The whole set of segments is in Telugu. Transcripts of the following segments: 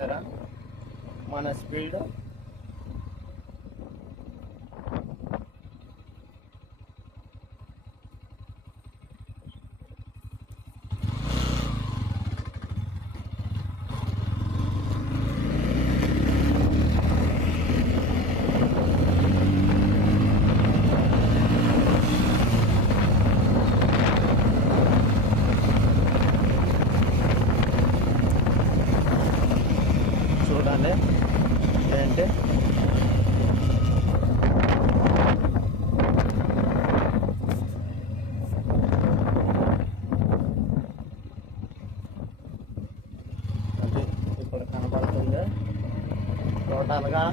చూసారా మన స్పీడ్. చూడండి ఏంటంటే అది ఇప్పుడు కనబడుతుంది టోటల్గా.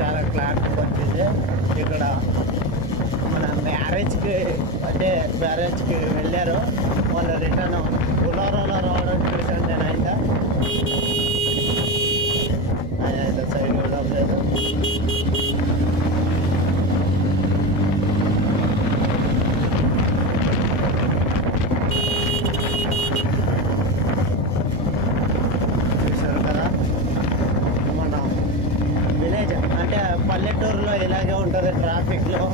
చాలా క్లారిటీ వచ్చింది. ఇక్కడ మన మ్యారేజ్కి అంటే మ్యారేజ్కి వెళ్ళారు, వాళ్ళు రిటర్న్ ఉలారాలో రావడం చూసాను నేను. అయితే సైడ్ ఇవ్వడం లేదు. చూసారు కదా మన విలేజ్ అంటే పల్లెటూరులో ఇలాగే ఉంటుంది. ట్రాఫిక్లో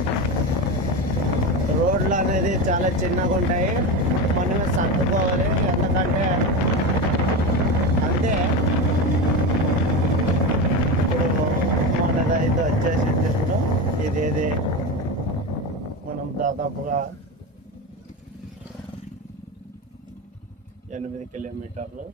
రోడ్లు అనేది చాలా చిన్నగా ఉంటాయి, మనమే సర్దుకోవాలి. ఎందుకంటే అంతే. ఇప్పుడు మనదైతే వచ్చేసింది. ఇప్పుడు ఇది మనం దాదాపుగా 8 కిలోమీటర్లు.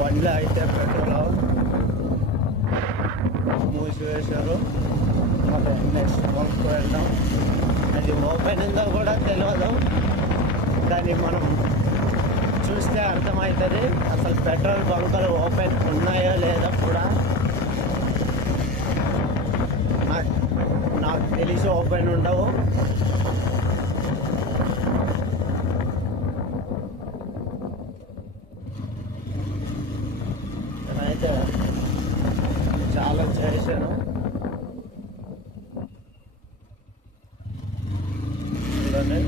బండ్లో అయితే పెట్రోల్ మూసివేశారు. మళ్ళీ నెక్స్ట్ బంక్ వెళ్దాం. అది ఓపెన్ ఉందో కూడా తెలియదు, దాన్ని మనం చూస్తే అర్థమవుతుంది. అసలు పెట్రోల్ బంకులు ఓపెన్ ఉన్నాయో లేదో కూడా నాకు తెలిసి ఓపెన్ ఉండవు. అయితే చాలా చేశాను. చూడండి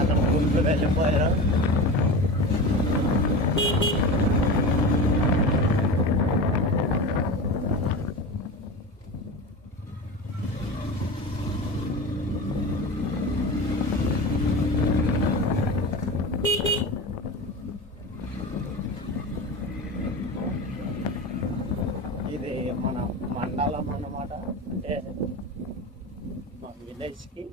అతను గుంపులు వెళ్ళిపోయారు. ఇది మన మండలం అన్నమాట, అంటే మా విలేజ్కి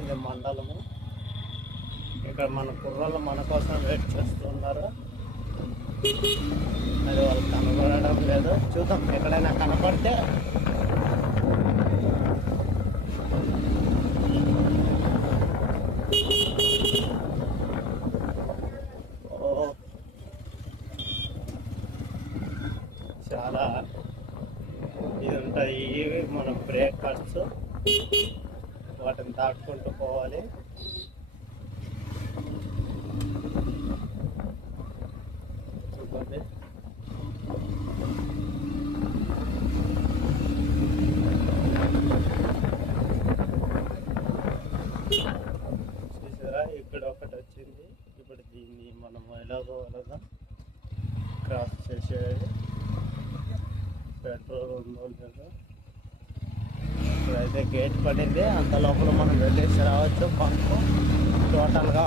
ఇది మండలము. ఇక్కడ మన కుర్రాళ్ళు మన కోసం వెయిట్ చేస్తున్నారు. అది వాళ్ళు కనబడడం లేదు. చూద్దాం, ఎక్కడైనా కనపడితే చాలా ఇది ఉంటాయి. ఇవి మనం బ్రేకర్స్, వాటిని దాటుకుంటూ పోవాలి. చూడండి చూసారా, ఇక్కడ ఒకటి వచ్చింది. ఇప్పుడు దీన్ని మనం ఎలాగో అలాగా క్రాస్ చేసేది. పెట్రోల్ ఉందో లేదో ఇప్పుడైతే గేట్ పడింది, అంత లోపల మనం వెళ్ళేసి రావచ్చు. బంకు టోటల్గా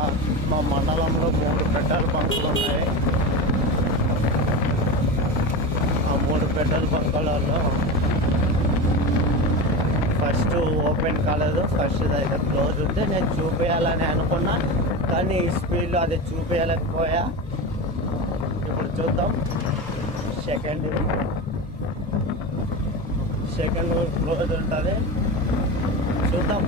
మా మండలంలో 3 పెట్రోల్ బంకులు ఉన్నాయి. ఆ 3 పెట్రోల్ బంకులలో ఫస్ట్ ఓపెన్ కాలేదు, ఫస్ట్ అయితే క్లోజ్ ఉంది. నేను చూపించాలని అనుకున్నా కానీ ఈ స్పీడ్లో అది చూపించలేకపోయా. ఇప్పుడు చూద్దాం. సెకండ్ క్లోజ్ ఉంటుంది, చూద్దాం.